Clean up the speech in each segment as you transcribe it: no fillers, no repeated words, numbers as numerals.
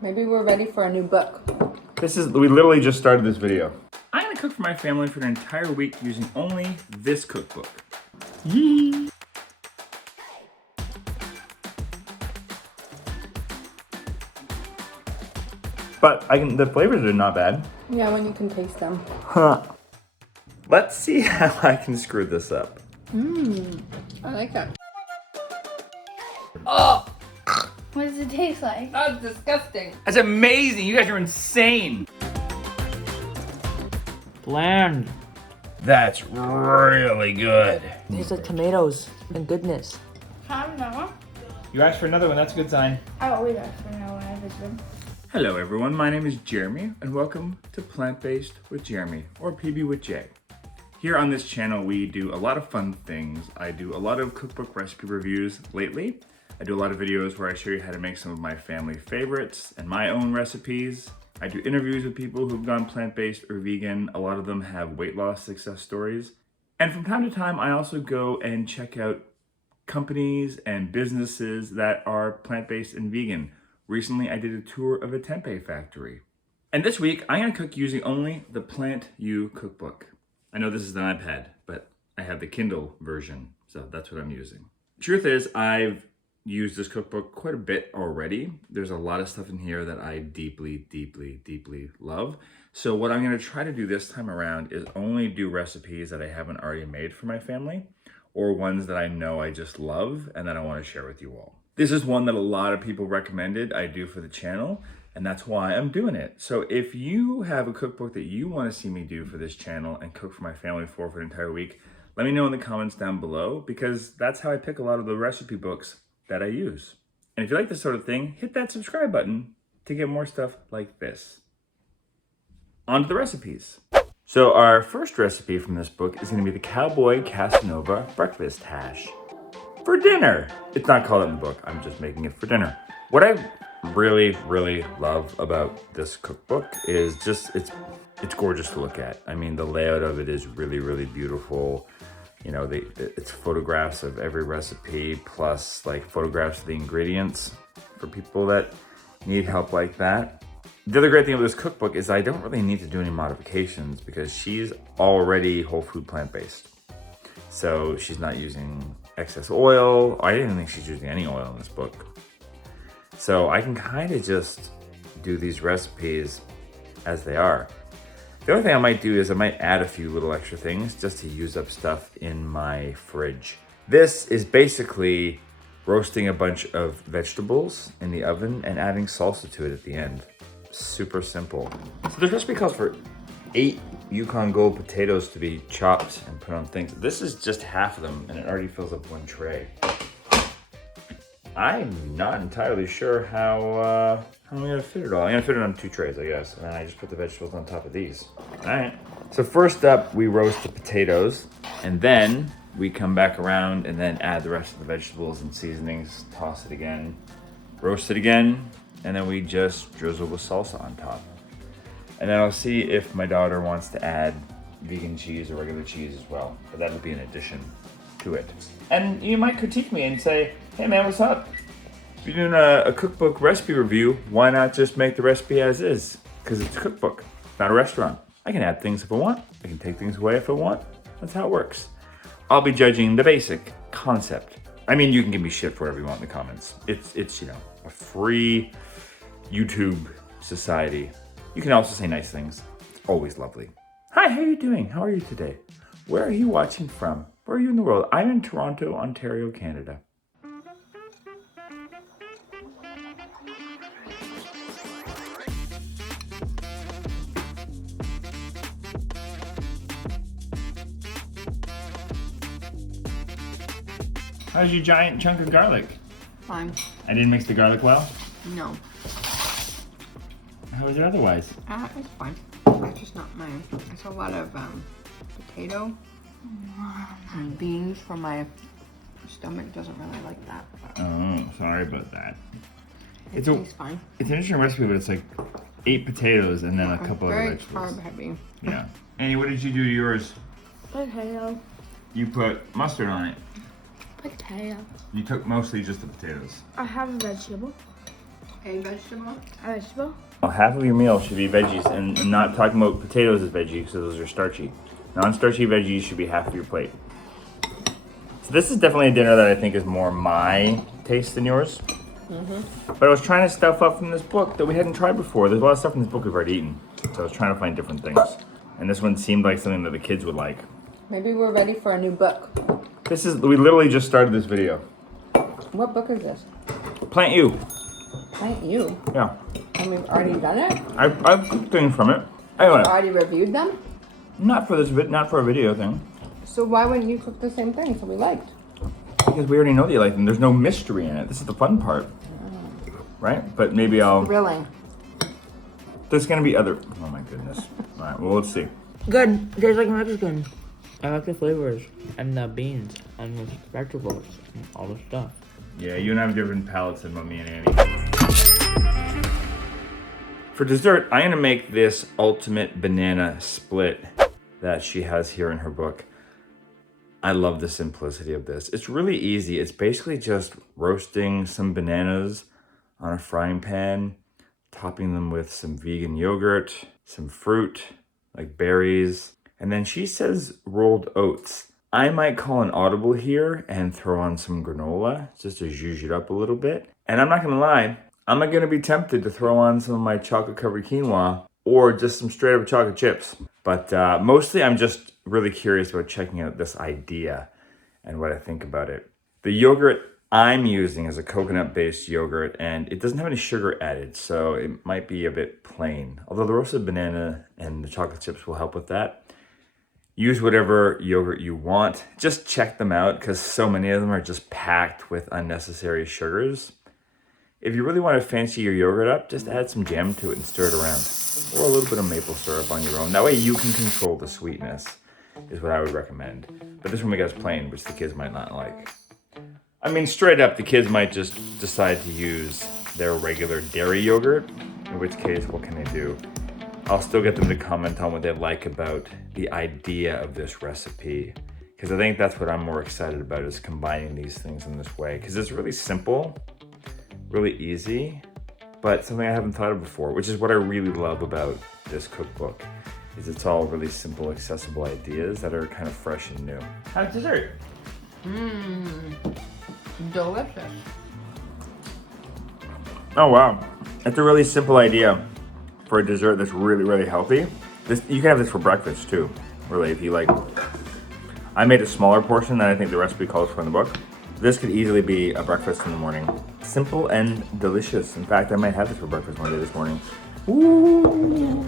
Maybe we're ready for a new book. We literally just started this video. I'm gonna cook for my family for an entire week using only this cookbook. Yee! But the flavors are not bad. Yeah, when you can taste them. Huh. Let's see how I can screw this up. I like that. Oh! What does it taste like? That's disgusting. That's amazing. You guys are insane. Bland. That's really good. Tastes like tomatoes and goodness. No. You asked for another one. That's a good sign. I always ask for no when I visit. Hello everyone, my name is Jeremy and welcome to Plant-Based with Jeremy, or PB with J. Here on this channel we do a lot of fun things. I do a lot of cookbook recipe reviews lately. I do a lot of videos where I show you how to make some of my family favorites and my own recipes. I do interviews with people who've gone plant-based or vegan. A lot of them have weight loss success stories. And from time to time I also go and check out companies and businesses that are plant-based and vegan. Recently, I did a tour of a tempeh factory. And this week, I'm gonna cook using only the Plant You cookbook. I know this is an iPad, but I have the Kindle version, so that's what I'm using. Truth is, I've used this cookbook quite a bit already. There's a lot of stuff in here that I deeply, deeply, deeply love. So what I'm gonna try to do this time around is only do recipes that I haven't already made for my family, or ones that I know I just love and that I wanna share with you all. This is one that a lot of people recommended I do for the channel, and that's why I'm doing it. So if you have a cookbook that you want to see me do for this channel and cook for my family for an entire week, let me know in the comments down below, because that's how I pick a lot of the recipe books that I use. And if you like this sort of thing, hit that subscribe button to get more stuff like this. On to the recipes. So our first recipe from this book is going to be the Cowboy Casanova Breakfast Hash. For dinner. It's not called in the book, I'm just making it for dinner. What I really, really love about this cookbook is just, it's gorgeous to look at. I mean, the layout of it is really, really beautiful. You know, it's photographs of every recipe, plus like photographs of the ingredients for people that need help like that. The other great thing about this cookbook is I don't really need to do any modifications because she's already whole food plant-based. So she's not using excess oil. I didn't think she's using any oil in this book. So I can kind of just do these recipes as they are. The other thing I might do is I might add a few little extra things just to use up stuff in my fridge. This is basically roasting a bunch of vegetables in the oven and adding salsa to it at the end. Super simple. So this recipe calls for 8 Yukon Gold potatoes to be chopped and put on things. This is just half of them and it already fills up one tray. I'm not entirely sure how I'm gonna fit it all. I'm gonna fit it on 2 trays, I guess. And then I just put the vegetables on top of these. All right. So first up, we roast the potatoes and then we come back around and then add the rest of the vegetables and seasonings, toss it again, roast it again, and then we just drizzle with salsa on top. And then I'll see if my daughter wants to add vegan cheese or regular cheese as well. But that'll be an addition to it. And you might critique me and say, hey man, what's up? If you're doing a cookbook recipe review, why not just make the recipe as is? Because it's a cookbook, not a restaurant. I can add things if I want. I can take things away if I want. That's how it works. I'll be judging the basic concept. I mean, you can give me shit for whatever you want in the comments. It's you know, a free YouTube society. You can also say nice things. It's always lovely. Hi, how are you doing? How are you today? Where are you watching from? Where are you in the world? I'm in Toronto, Ontario, Canada. How's your giant chunk of garlic? Fine. I didn't mix the garlic well? No. How is it otherwise? It's fine. It's just not mine. It's a lot of potato and beans for my stomach. Doesn't really like that. Oh, sorry about that. It tastes fine. It's an interesting recipe, but it's like 8 potatoes and then a couple of vegetables. Very carb heavy. Yeah. Annie, what did you do to yours? Potato. You put mustard on it. Potato. You took mostly just the potatoes. I have a vegetable. A vegetable? A vegetable? Well, half of your meal should be veggies, and I'm not talking about potatoes as veggies, because those are starchy. Non-starchy veggies should be half of your plate. So this is definitely a dinner that I think is more my taste than yours. But I was trying to stuff up from this book that we hadn't tried before. There's a lot of stuff in this book we've already eaten. So I was trying to find different things. And this one seemed like something that the kids would like. Maybe we're ready for a new book. We literally just started this video. What book is this? Plant You. Thank you. Yeah. And we've already done it? I've cooked things from it. Anyway, Already reviewed them? not for a video thing. So why wouldn't you cook the same things that we liked? Because we already know that you like them. There's no mystery in it. This is the fun part. Right? But maybe I'll... Thrilling. There's gonna be other... Oh my goodness. Alright, well, let's see. Good. Tastes like Mexican. I like the flavors and the beans and the vegetables and all the stuff. Yeah, you and I have different palates than me and Annie. For dessert, I'm gonna make this ultimate banana split that she has here in her book. I love the simplicity of this. It's really easy. It's basically just roasting some bananas on a frying pan, topping them with some vegan yogurt, some fruit, like berries, and then she says rolled oats. I might call an audible here and throw on some granola just to zhuzh it up a little bit. And I'm not gonna lie, I'm not gonna be tempted to throw on some of my chocolate covered quinoa or just some straight up chocolate chips. But mostly I'm just really curious about checking out this idea and what I think about it. The yogurt I'm using is a coconut-based yogurt, and it doesn't have any sugar added, so it might be a bit plain. Although the roasted banana and the chocolate chips will help with that. Use whatever yogurt you want. Just check them out, because so many of them are just packed with unnecessary sugars. If you really want to fancy your yogurt up, just add some jam to it and stir it around. Or a little bit of maple syrup on your own. That way you can control the sweetness, is what I would recommend. But this one we got is plain, which the kids might not like. I mean, straight up, the kids might just decide to use their regular dairy yogurt, in which case, what can they do? I'll still get them to comment on what they like about the idea of this recipe, because I think that's what I'm more excited about, is combining these things in this way, because it's really simple, really easy, but something I haven't thought of before, which is what I really love about this cookbook, is it's all really simple, accessible ideas that are kind of fresh and new. How's dessert? Delicious. Oh wow, that's a really simple idea for a dessert that's really, really healthy. You can have this for breakfast too, really, if you like. I made a smaller portion than I think the recipe calls for in the book. This could easily be a breakfast in the morning. Simple and delicious. In fact, I might have this for breakfast one day this morning. Ooh.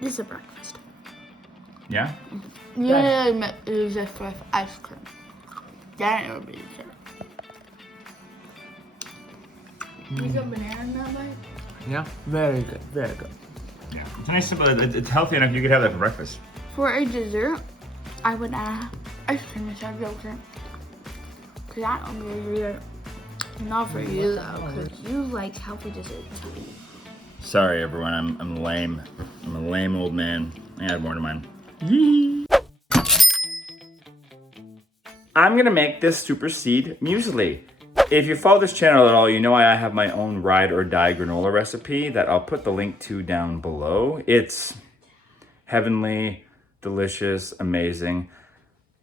This is a breakfast. Yeah? Yeah, use it with ice cream. Then it would be dessert. You got banana in that bite? Yeah, very good, very good. Yeah. It's nice, simple. It's healthy enough. You could have that for breakfast. For a dessert, I would add ice cream instead of yogurt. Cause that would be really not for you though, cause you like healthy desserts. Sorry, everyone. I'm lame. I'm a lame old man. I add more to mine. I'm gonna make this Superseed Muesli. If you follow this channel at all, you know I have my own ride or die granola recipe that I'll put the link to down below. It's heavenly, delicious, amazing.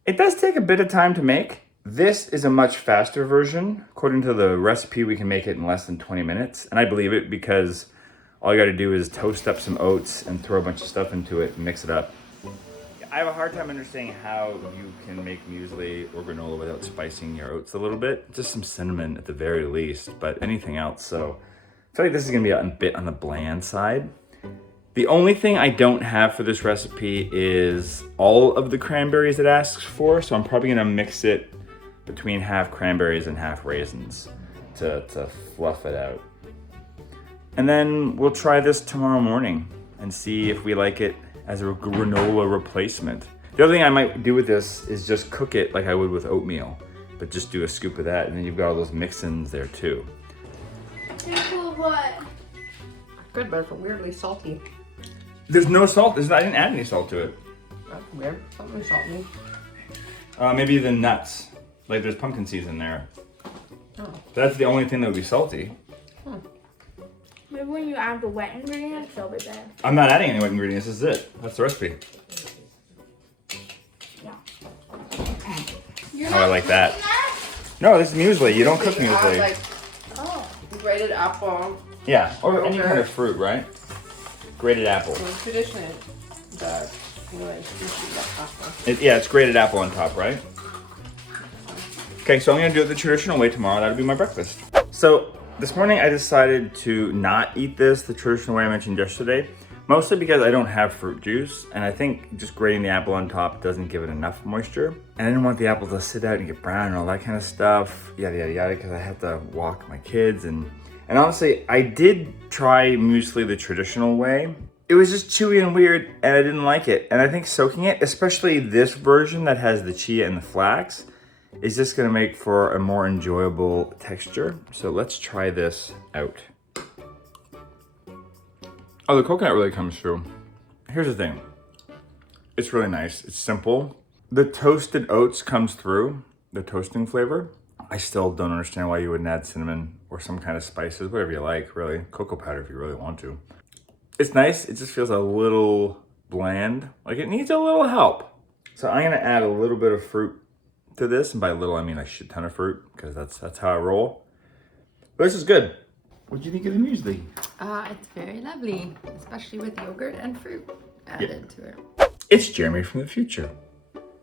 It does take a bit of time to make. This is a much faster version. According to the recipe, we can make it in less than 20 minutes. And I believe it because all you gotta do is toast up some oats and throw a bunch of stuff into it and mix it up. I have a hard time understanding how you can make muesli or granola without spicing your oats a little bit. Just some cinnamon at the very least, but anything else. So I feel like this is gonna be a bit on the bland side. The only thing I don't have for this recipe is all of the cranberries it asks for. So I'm probably gonna mix it between half cranberries and half raisins to fluff it out. And then we'll try this tomorrow morning and see if we like it as a granola replacement. The other thing I might do with this is just cook it like I would with oatmeal, but just do a scoop of that, and then you've got all those mix-ins there too. Cool what? Good, but it's weirdly salty. There's no salt. I didn't add any salt to it. That's weird. Something salty. Maybe the nuts. Like there's pumpkin seeds in there. Oh. That's the only thing that would be salty. Maybe when you add the wet ingredients, they'll be better. I'm not adding any wet ingredients. This is it. That's the recipe. You're How I not like that. cooking that? No, this is muesli. You don't cook You add, muesli. like, Oh. grated apple. Yeah, or any Yogurt. kind of fruit, right? Grated apple. So traditionally, the pasta. Yeah, it's grated apple on top, right? Okay, so I'm gonna do it the traditional way tomorrow. That'll be my breakfast. So this morning I decided to not eat this the traditional way I mentioned yesterday, mostly because I don't have fruit juice, and I think just grating the apple on top doesn't give it enough moisture. And I didn't want the apple to sit out and get brown and all that kind of stuff, yada yada yada, because I have to walk my kids. And honestly, I did try muesli the traditional way. It was just chewy and weird, and I didn't like it. And I think soaking it, especially this version that has the chia and the flax, is just gonna make for a more enjoyable texture. So let's try this out. Oh, the coconut really comes through. Here's the thing. It's really nice. It's simple. The toasted oats comes through, the toasting flavor. I still don't understand why you wouldn't add cinnamon or some kind of spices, whatever you like, really. Cocoa powder if you really want to. It's nice. It just feels a little bland. Like it needs a little help. So I'm gonna add a little bit of fruit to this, and by little I mean a shit ton of fruit, because that's how I roll. But this is good. What do you think of the muesli? It's very lovely, especially with yogurt and fruit added to it. It's Jeremy from the future.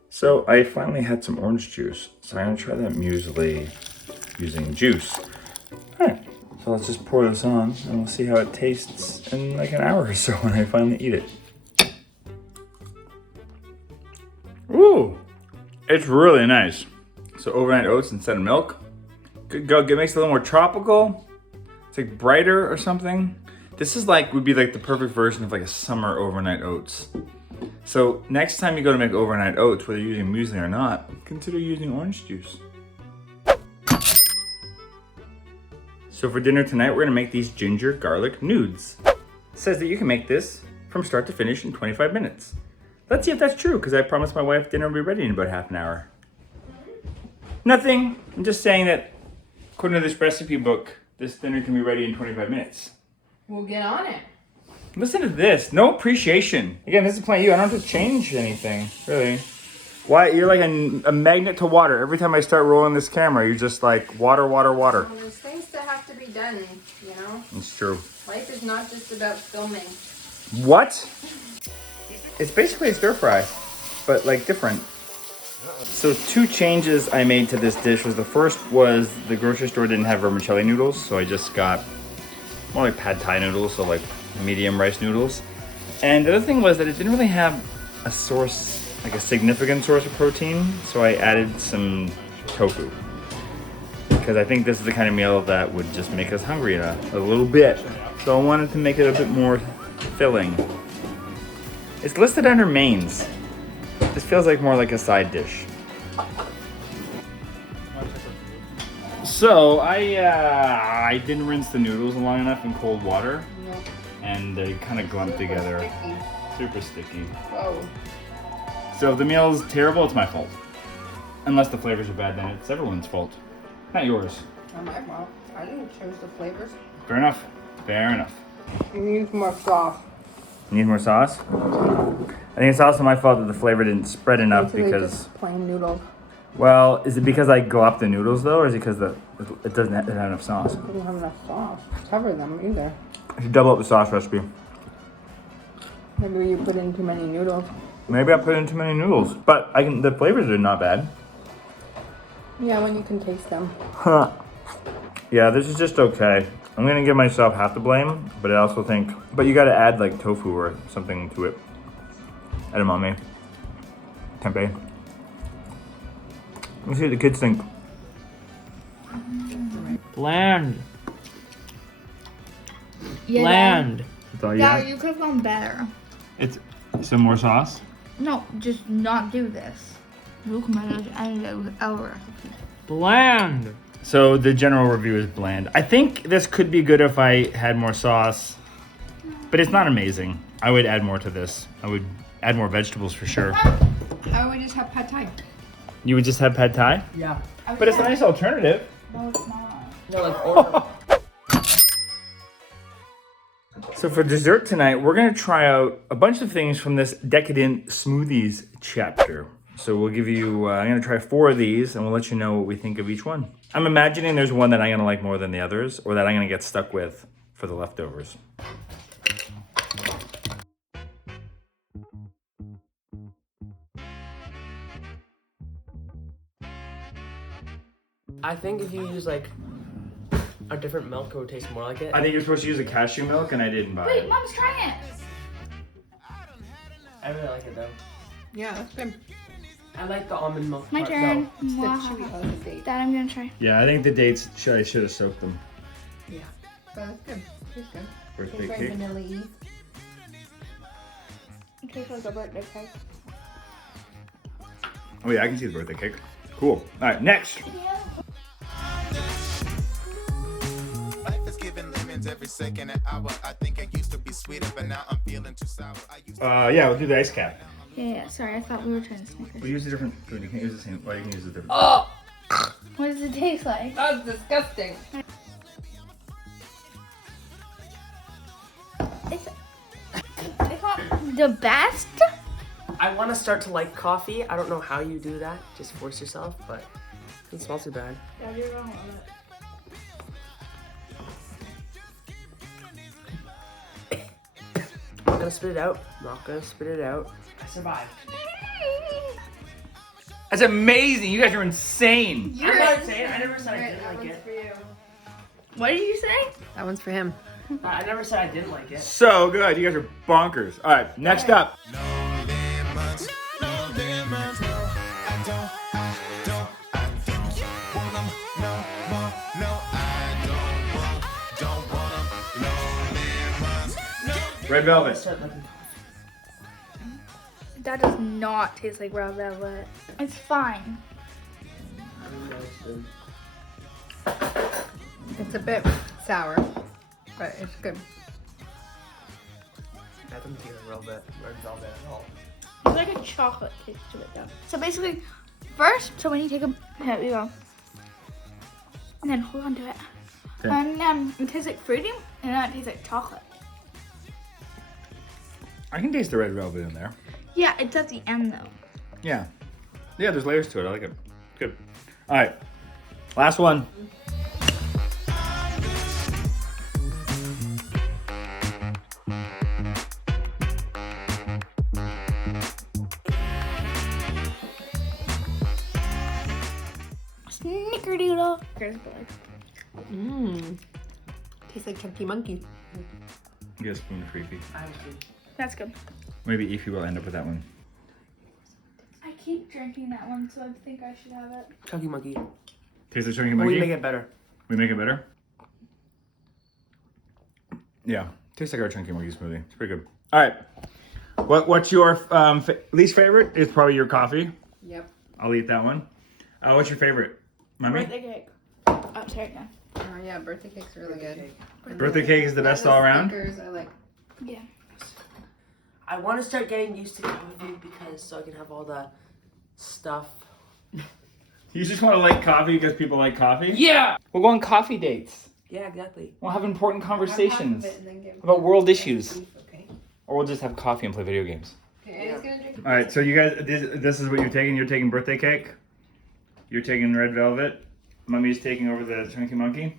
So I finally had some orange juice, so I'm gonna try that muesli using juice. Alright, so let's just pour this on and we'll see how it tastes in like an hour or so when I finally eat it. Ooh! It's really nice. So overnight oats instead of milk. Good go. It makes it a little more tropical. It's like brighter or something. This is like, would be like the perfect version of like a summer overnight oats. So next time you go to make overnight oats, whether you're using muesli or not, consider using orange juice. So for dinner tonight, we're gonna make these ginger garlic Noodz. It says that you can make this from start to finish in 25 minutes. Let's see if that's true, because I promised my wife dinner will be ready in about half an hour. Nothing. I'm just saying that according to this recipe book, this dinner can be ready in 25 minutes. We'll get on it. Listen to this. No appreciation. Again, this is playing you. I don't have to change anything, really. Why? You're like a magnet to water. Every time I start rolling this camera, you're just like water, water, water. Well, there's things that have to be done, you know? It's true. Life is not just about filming. What? It's basically a stir fry, but like different. So 2 changes I made to this dish was the first was the grocery store didn't have vermicelli noodles, so I just got more like pad thai noodles, so like medium rice noodles. And the other thing was that it didn't really have a source, like a significant source of protein, so I added some tofu. Because I think this is the kind of meal that would just make us hungry a little bit. So I wanted to make it a bit more filling. It's listed under mains. This feels like more like a side dish. So I didn't rinse the noodles long enough in cold water, and they kind of glump together. Super sticky. Whoa. So if the meal is terrible, it's my fault. Unless the flavors are bad, then it's everyone's fault. Not yours. Not my fault. I didn't choose the flavors. Fair enough. Fair enough. You need more sauce. Need more sauce? I think it's also my fault that the flavor didn't spread enough Basically because... just plain noodles. Well, is it because I glop the noodles though, or is it because it doesn't have enough sauce? It doesn't have enough sauce to cover them either. I should double up the sauce recipe. Maybe you put in too many noodles. Maybe I put in too many noodles, but the flavors are not bad. Yeah, when you can taste them. Huh. Yeah, this is just okay. I'm gonna give myself half the blame, but I also think, but you gotta add like tofu or something to it. Edamame. Tempeh. Let's see what the kids think. Bland. Yeah, Bland. That's all Yeah, you could have gone better. It's some more sauce. No, just not do this. Look, man, I ended our recipe. Bland. So the general review is bland. I think this could be good if I had more sauce, but it's not amazing. I would add more to this. I would add more vegetables for sure. How would we just have pad thai? You would just have pad thai? Yeah. But it's a nice alternative. No, it's not. No, like or So for dessert tonight, we're gonna try out a bunch of things from this Decadent Smoothies chapter. So we'll give you, I'm gonna try 4 of these and we'll let you know what we think of each one. I'm imagining there's one that I'm gonna like more than the others, or that I'm gonna get stuck with for the leftovers. I think if you use like a different milk, it would taste more like it. I think you're supposed to use a cashew milk and I didn't buy Wait, it. Mom's trying it. I really like it though. Yeah, that's good. I like the almond milk. My part, turn. It's the Mwah. chewy on the date. That I'm gonna try. Yeah, I think the dates, I should have soaked them. Yeah. But that's good. Tastes good. Birthday Tastes very cake. vanilla-y. It tastes like a birthday cake. Oh yeah, I can see the birthday cake. Cool. All right, next. Life is giving lemons every second and hour. I think I used to be sweeter, but now I'm feeling too sour. I used to Yeah, we'll do the ice cap. Yeah, sorry, I thought we were trying Snickers. We'll use a different food. You can't use the same. Well, you can use a different. Oh! What does it taste like? That's disgusting. It's not the best. I want to start to like coffee. I don't know how you do that. Just force yourself, but it doesn't smell too bad. Yeah, you're wrong on it. Not gonna spit it out. Not gonna spit it out. I survived. That's amazing. You guys are insane. I'm not saying. I never said I didn't like it. What did you say? That one's for him. I never said I didn't like it. So good. You guys are bonkers. All right, next up. no lemons, no lemons, no. I don't want 'em, no more, no. I don't want 'em, no lemons, no. Red velvet. Start liking That does not taste like raw velvet. It's fine. coffee. It's a bit sour, but it's good. That doesn't taste like red velvet at all. It's like a chocolate taste to it though. So basically, first, so when you take a, here we go. And then hold on to it. Okay. And it tastes like fruity, and then it tastes like chocolate. I can taste the red velvet in there. Yeah, it's at the end though. Yeah. Yeah, there's layers to it. I like it. Good. All right. Last one. Snickerdoodle. Here's blood. Mmm. Tastes like Chunky Monkey. You get a spoon for Ify. That's good. Maybe Ify will end up with that one. I keep drinking that one, so I think I should have it. Chunky monkey. Taste the chunky Well, monkey? we make it better. We make it better? Yeah. Tastes like our chunky monkey smoothie. It's pretty good. All right. What's your least favorite? It's probably your coffee. Yep. I'll eat that one. What's your favorite? Mommy? Birthday cake. Oh, sorry, no. Oh yeah, birthday cake's really good. Birthday cake is the best all around? Snickers, I like. Yeah. I want to start getting used to coffee because so I can have all the stuff. You just want to like coffee because people like coffee? Yeah! We'll go on coffee dates. Yeah, exactly. We'll have important conversations Have half of it and then give about world issues. Okay. Or we'll just have coffee and play video games. Okay, Annie's gonna drink. All right, so you guys, this is what you're taking. You're taking birthday cake. You're taking red velvet. Mummy's taking over the chunky monkey.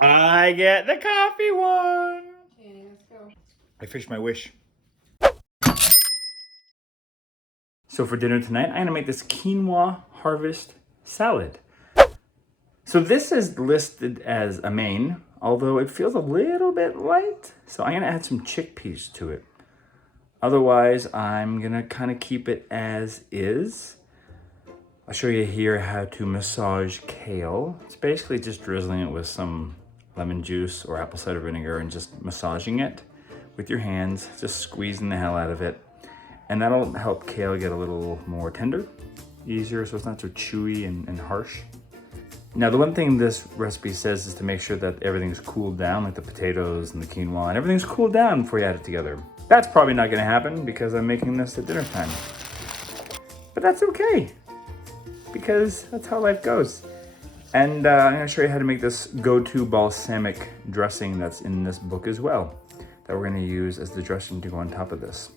I get the coffee one. Okay, let's go. I fished my wish. So for dinner tonight, I'm gonna make this quinoa harvest salad. So this is listed as a main, although it feels a little bit light. So I'm gonna add some chickpeas to it. Otherwise, I'm gonna kind of keep it as is. I'll show you here how to massage kale. It's basically just drizzling it with some lemon juice or apple cider vinegar and just massaging it with your hands, just squeezing the hell out of it. And that'll help kale get a little more tender, easier, so it's not so chewy and harsh. Now, the one thing this recipe says is to make sure that everything's cooled down, like the potatoes and the quinoa, and everything's cooled down before you add it together. That's probably not gonna happen because I'm making this at dinner time. But that's okay. because that's how life goes. And I'm gonna show you how to make this go-to balsamic dressing that's in this book as well, that we're gonna use as the dressing to go on top of this.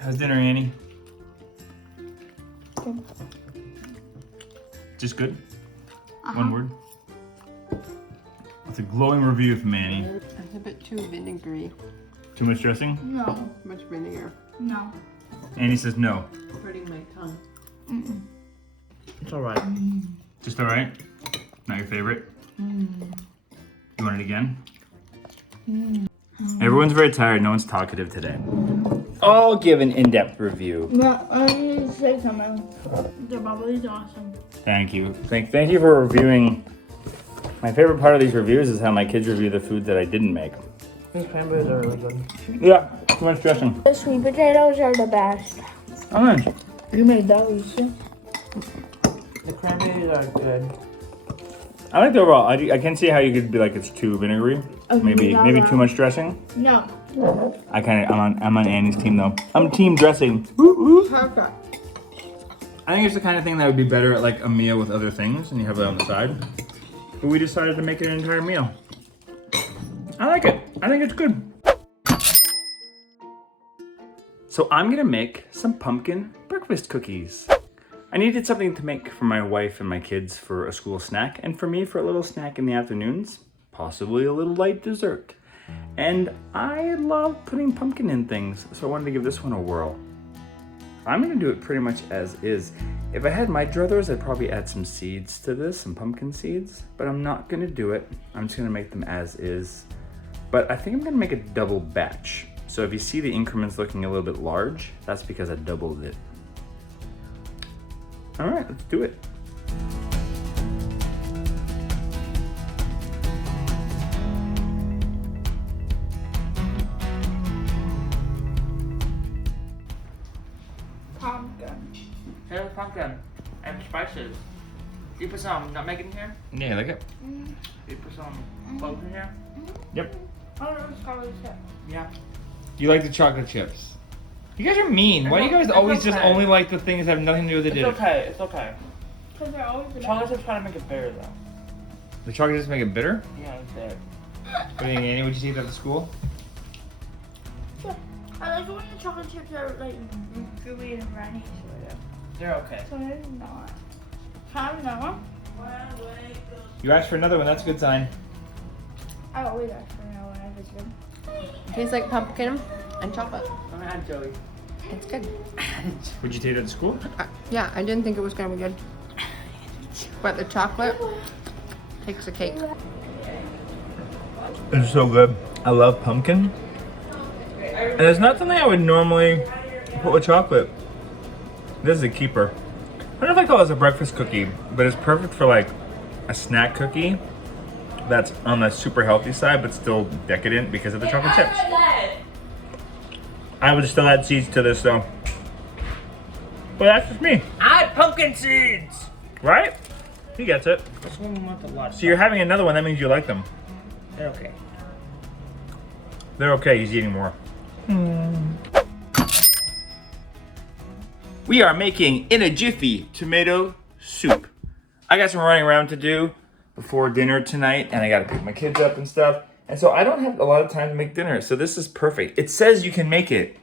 How's dinner, Annie? Good. Just good? One word? It's a glowing review from Annie. It's a bit too vinegary. Too much dressing? No. Too much vinegar. No. Annie says no. Hurting my tongue. It's alright. Just all right? Not your favorite? You want it again? Everyone's very tired. No one's talkative today. I'll give an in-depth review. No, I need to say something. The bubbly's awesome. Thank you. Thank you for reviewing. My favorite part of these reviews is how my kids review the food that I didn't make. These cranberries are really good. Yeah, too much dressing. The sweet potatoes are the best. Oh, nice. You made those. The cranberries are good. I like the overall. I can see how you could be like it's too vinegary. Maybe too much dressing. No. I'm on Annie's team though. I'm team dressing. Woo-hoo. Perfect. I think it's the kind of thing that would be better at like a meal with other things, and you have it on the side. But we decided to make it an entire meal. I like it. I think it's good. So I'm gonna make some pumpkin breakfast cookies. I needed something to make for my wife and my kids for a school snack, and for me for a little snack in the afternoons, possibly a little light dessert. And I love putting pumpkin in things, so I wanted to give this one a whirl. I'm gonna do it pretty much as is. If I had my druthers, I'd probably add some seeds to this, some pumpkin seeds, but I'm not gonna do it. I'm just gonna make them as is. But I think I'm gonna make a double batch. So if you see the increments looking a little bit large, that's because I doubled it. All right, let's do it. Pumpkin. Here's pumpkin and spices. You put some nutmeg in here? Yeah, you like it? You put some cloves in here? Yep. Oh, no, it's probably chip. Yeah. You like the chocolate chips? You guys are mean. Why do you guys It's always just okay. only like the things that have nothing to do with the It's dinner? okay, it's okay. Because they're always the Chocolate chips trying to make it bitter though. The chocolate chips make it bitter? Yeah, it's there. What do you think, Annie? Would you see that at school? best. I like when the chocolate chips are like gooey and runny, sort of. They're okay. So they're not. Have another one? You asked for another one. That's a good sign. I always ask for another one if it's good. Tastes like pumpkin and chocolate. I'm gonna add Joey. It's good. Would you take that to school? Yeah, I didn't think it was gonna be good. But the chocolate takes the cake. It's so good. I love pumpkin. And it's not something I would normally put with chocolate. This is a keeper. I don't know if I call this a breakfast cookie, but it's perfect for like a snack cookie that's on the super healthy side, but still decadent because of the chocolate chips. I would still add seeds to this though. But that's just me, Add pumpkin seeds! right? He gets it. This one wants a lot. So you're having another one, that means you like them. They're okay. They're okay, he's eating more. We are making in a Jiffy tomato soup. I got some running around to do before dinner tonight, and I gotta pick my kids up and stuff. And so I don't have a lot of time to make dinner, so this is perfect. It says you can make it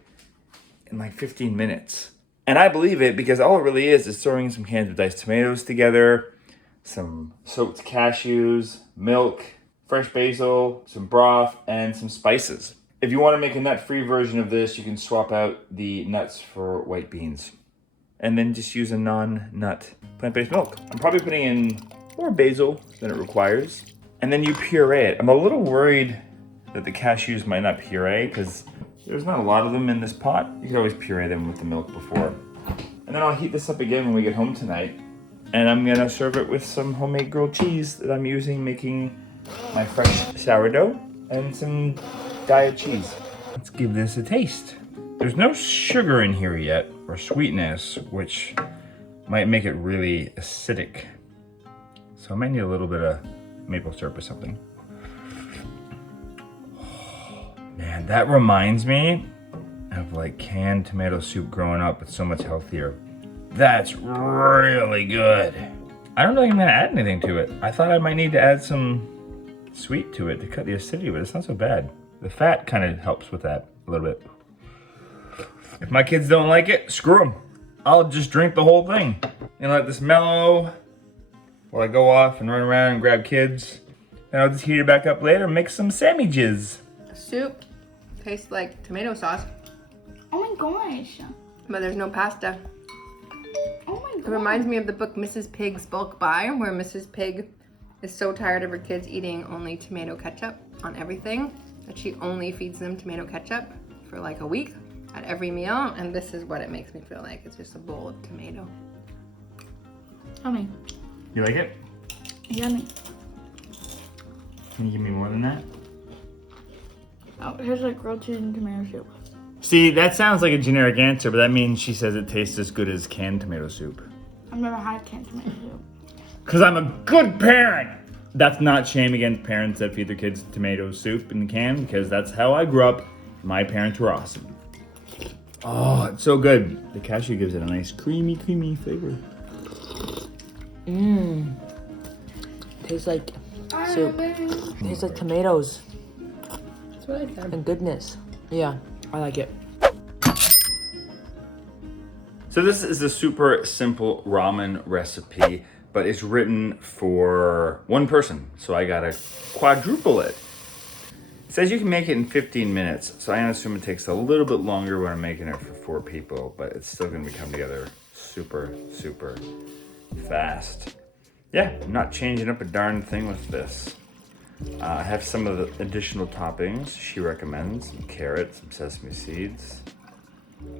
in like 15 minutes. And I believe it because all it really is throwing some cans of diced tomatoes together, some soaked cashews, milk, fresh basil, some broth, and some spices. If you want to make a nut-free version of this, you can swap out the nuts for white beans. And then just use a non-nut plant-based milk. I'm probably putting in more basil than it requires. And then you puree it. I'm a little worried that the cashews might not puree because there's not a lot of them in this pot. You can always puree them with the milk before. And then I'll heat this up again when we get home tonight. And I'm gonna serve it with some homemade grilled cheese that I'm using making my fresh sourdough and some diet cheese. Let's give this a taste. There's no sugar in here yet, or sweetness, which might make it really acidic. So I might need a little bit of maple syrup or something. Man, that reminds me of like canned tomato soup growing up. It's so much healthier. That's really good. I don't think I'm gonna add anything to it. I thought I might need to add some sweet to it to cut the acidity, but it's not so bad. The fat kind of helps with that a little bit. If my kids don't like it, screw them. I'll just drink the whole thing and let this mellow while I go off and run around and grab kids. Then I'll just heat it back up later and make some sandwiches. Soup tastes like tomato sauce, Oh my gosh. but there's no pasta. Oh my It god. reminds me of the book Mrs. Pig's Bulk Buy, where Mrs. Pig is so tired of her kids eating only tomato ketchup on everything that she only feeds them tomato ketchup for like a week at every meal, and this is what it makes me feel like. It's just a bowl of tomato. Yummy. You like it? Yummy. Can you give me more than that? Oh, here's like grilled cheese and tomato soup. See, that sounds like a generic answer, but that means she says it tastes as good as canned tomato soup. I've never had canned tomato soup. Because I'm a good parent! That's not shame against parents that feed their kids tomato soup in the can, because that's how I grew up. My parents were awesome. Oh, it's so good. The cashew gives it a nice creamy flavor. Mmm. Tastes like soup. Tastes like tomatoes That's what I said. and goodness. Yeah, I like it. So this is a super simple ramen recipe, but it's written for one person, so I gotta quadruple it. It says you can make it in 15 minutes, so I assume it takes a little bit longer when I'm making it for 4 people, but it's still gonna come together super fast. Yeah, I'm not changing up a darn thing with this. I have some of the additional toppings she recommends: some carrots, some sesame seeds,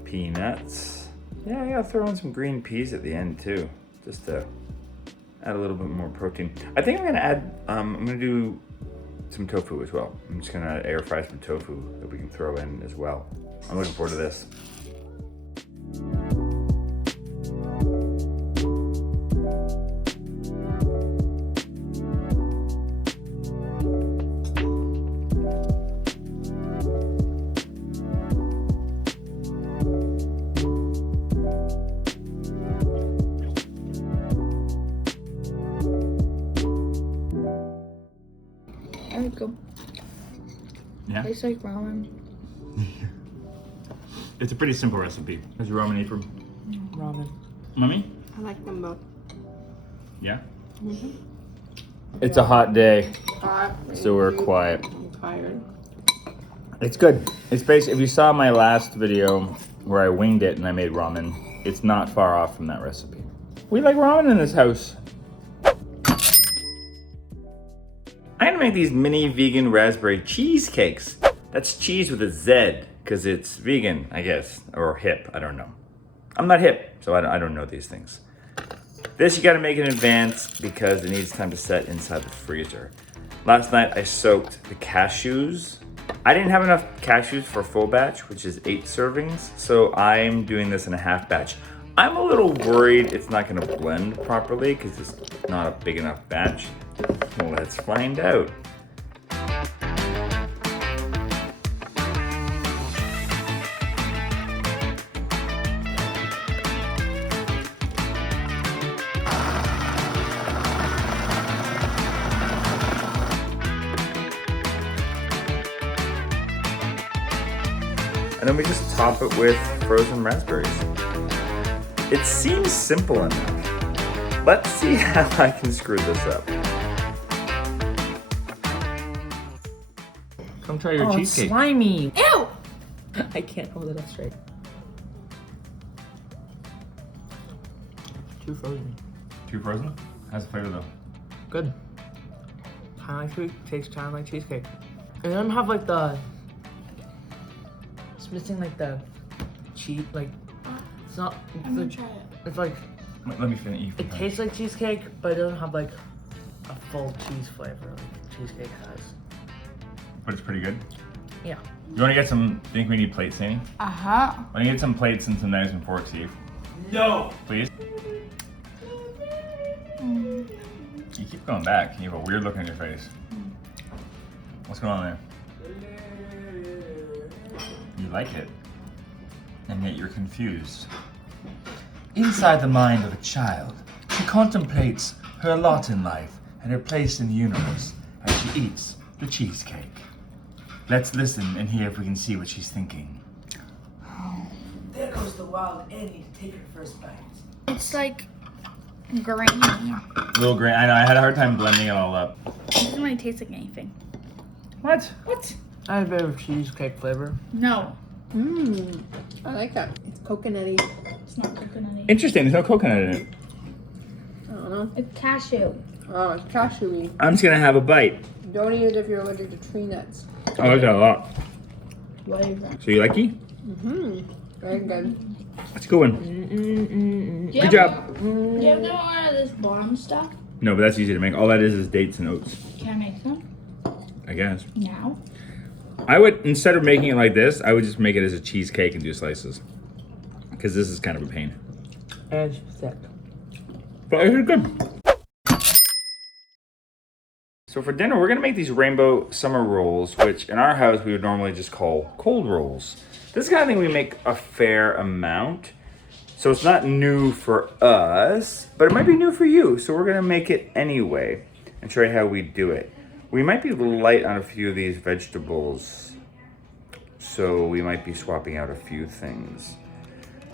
peanuts. Yeah, I gotta throw in some green peas at the end too, just to add a little bit more protein. I think I'm gonna add, I'm gonna do some tofu as well. I'm just gonna air fry some tofu that we can throw in as well. I'm looking forward to this. I like them. Yeah, Tastes like ramen. it's a pretty simple recipe. How's your ramen, April? Ramen. Mommy? I like them both. Yeah? It's a hot day, Hot, so we're quiet. I'm tired. It's good. It's basically, if you saw my last video where I winged it and I made ramen, it's not far off from that recipe. We like ramen in this house. I'm gonna make these mini vegan raspberry cheesecakes. That's cheese with a Z, because it's vegan, I guess, or hip, I don't know. I'm not hip, so I don't know these things. This you gotta make in advance because it needs time to set inside the freezer. Last night I soaked the cashews. I didn't have enough cashews for a full batch, which is 8 servings, so I'm doing this in a half batch. I'm a little worried it's not gonna blend properly because it's not a big enough batch. Let's find out. And then we just top it with frozen raspberries. It seems simple enough. Let's see how I can screw this up. Come try your Oh, it's cheesecake. slimy. Ew! I can't hold it up straight. Too frozen. Too frozen? How's the flavor though? Good. Kind of like sweet. Tastes kind of like cheesecake. And then have like the. It's missing like the cheese. Like it's not. It's I'm gonna like, try it. it's like Wait, let me finish. it tastes like cheesecake, but it doesn't have like a full cheese flavor like cheesecake has. But it's pretty good. Yeah. You want to get some? Think we need plates, Sandy? Uh-huh. Want to get some plates and some knives and forks, Eve? No. Please. You keep going back. You have a weird look on your face. What's going on there? You like it, and yet you're confused. Inside the mind of a child, she contemplates her lot in life and her place in the universe as she eats the cheesecake. Let's listen and hear if we can see what she's thinking. There goes the wild Annie to take her first bite. It's like grainy. Little grain. I know. I had a hard time blending it all up. It doesn't really taste like anything. What? What? I have a bit of cheesecake flavor. No, I like that. It's coconutty. it's not coconutty. Interesting. There's no coconut in it. I don't know. It's cashew. Oh, it's cashewy. I'm just gonna have a bite. Don't eat it if you're allergic to tree nuts. I like that a lot. Whatever. So you like it? Very good. That's a good one. Good job. Do you have no more of this bottom stuff? No, but that's easy to make. All that is dates and oats, Can I make some I guess. now? I would, instead of making it like this, I would just make it as a cheesecake and do slices. Because this is kind of a pain. And thick. But it's good. So for dinner, we're gonna make these rainbow summer rolls, which in our house we would normally just call cold rolls. This is the kind of thing we make a fair amount. So it's not new for us, but it might be new for you. So we're gonna make it anyway and show you how we do it. We might be light on a few of these vegetables, so we might be swapping out a few things.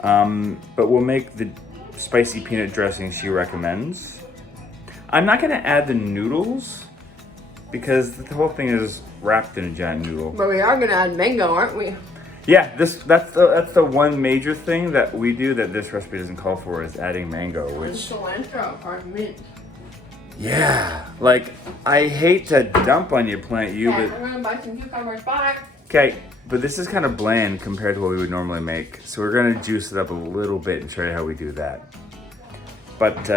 But we'll make the spicy peanut dressing she recommends. I'm not gonna add the noodles because the whole thing is wrapped in a giant noodle. But we are gonna add mango, aren't we? Yeah, that's the one major thing that we do that this recipe doesn't call for is adding mango, And which cilantro or mint. yeah, like I hate to dump on you, Plant You, Okay, but I'm gonna buy some cucumbers. Bye. okay, but this is kind of bland compared to what we would normally make, so we're gonna juice it up a little bit and show you how we do that. But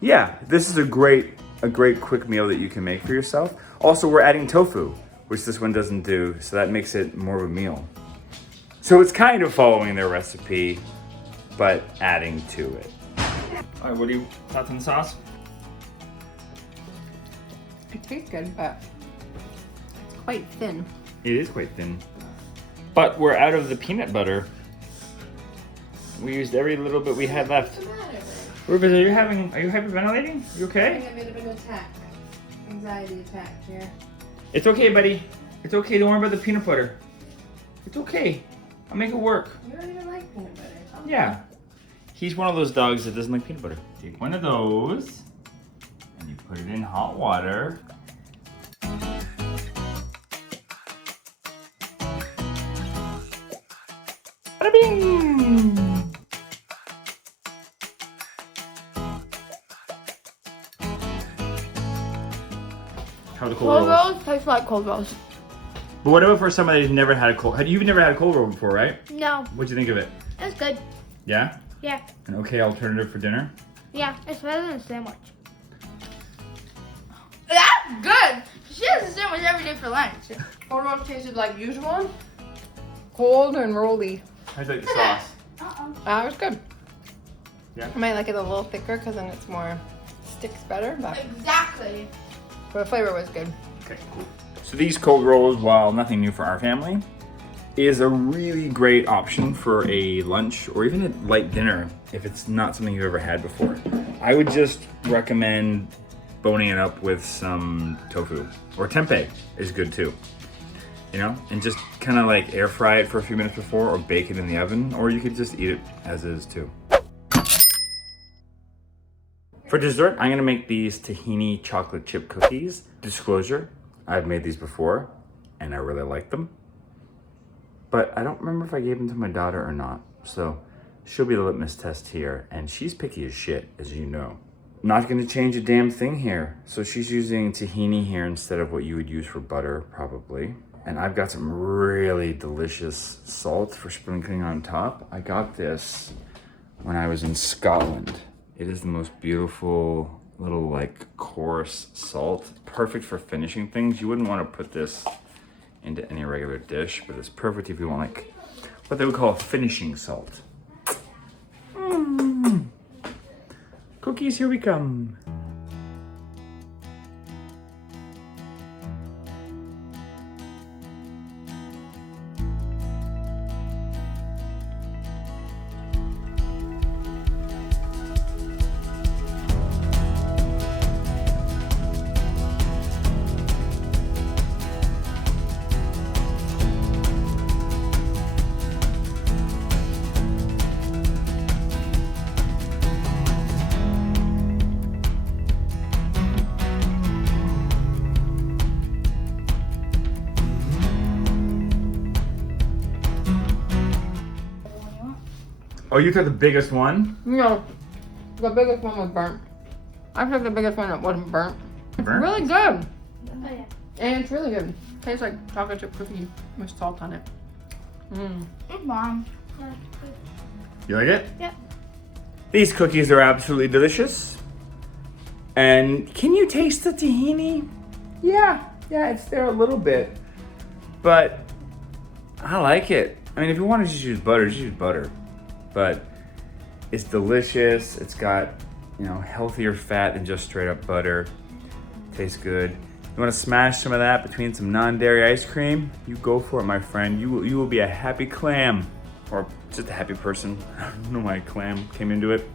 yeah, this is a great quick meal that you can make for yourself. Also, we're adding tofu, which this one doesn't do, so that makes it more of a meal. So it's kind of following their recipe, but adding to it. All right, what do you thoughts on the sauce? It tastes good, but it's quite thin. It is quite thin. But we're out of the peanut butter. We used every little bit we had left. Rufus, are you hyperventilating? You okay? I made a bit of attack. Anxiety attack here. It's okay, buddy. It's okay. Don't worry about the peanut butter. It's okay. I'll make it work. You don't even like peanut butter. Yeah. He's one of those dogs that doesn't like peanut butter. Take one of those and you put it in hot water. Bada bing! How the cold Cold rolls? rolls taste like cold rolls. But what about for somebody who's never had a cold? You've never had a cold roll before, right? No, What'd you think of it? it's good. Yeah? Yeah, An okay alternative for dinner? yeah, it's better than a sandwich. That's good. She has a sandwich every day for lunch. Cold rolls tasted like usual. Cold and rolly. How'd you like the sauce? It was good. Yeah? I might like it a little thicker because then it's more sticks better, but Exactly. the flavor was good. Okay, cool. So these cold rolls, while nothing new for our family, is a really great option for a lunch or even a light dinner if it's not something you've ever had before. I would just recommend boning it up with some tofu, or tempeh is good too. You know, and just kind of like air fry it for a few minutes before or bake it in the oven, or you could just eat it as is too. For dessert, I'm gonna make these tahini chocolate chip cookies. Disclosure, I've made these before and I really like them. But I don't remember if I gave them to my daughter or not. So she'll be the litmus test here, and she's picky as shit, as you know. Not gonna change a damn thing here. So she's using tahini here instead of what you would use for butter, probably. And I've got some really delicious salt for sprinkling on top. I got this when I was in Scotland. It is the most beautiful little like coarse salt. Perfect for finishing things. You wouldn't want to put this into any regular dish, but it's perfect if you want like what they would call a finishing salt. Cookies, here we come. Oh, you took the biggest one? No, the biggest one was burnt. I took the biggest one that wasn't burnt. Burnt? Really good. Oh yeah. And it's really good. Tastes like chocolate chip cookie with salt on it. Mmm. It's bomb. You like it? Yep. These cookies are absolutely delicious. And can you taste the tahini? Yeah, it's there a little bit. But I like it. I mean, if you want to just use butter, just use butter. But it's delicious. It's got, you know, healthier fat than just straight up butter. Tastes good. You want to smash some of that between some non-dairy ice cream? You go for it, my friend. You will be a happy clam. Or just a happy person. I don't know why clam came into it.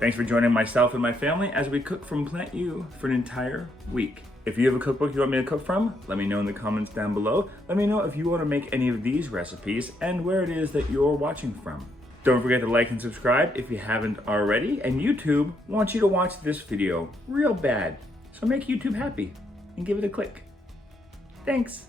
Thanks for joining myself and my family as we cook from Plant U for an entire week. If you have a cookbook you want me to cook from, let me know in the comments down below. Let me know if you want to make any of these recipes and where it is that you're watching from. Don't forget to like and subscribe if you haven't already. And YouTube wants you to watch this video real bad. So make YouTube happy and give it a click. Thanks.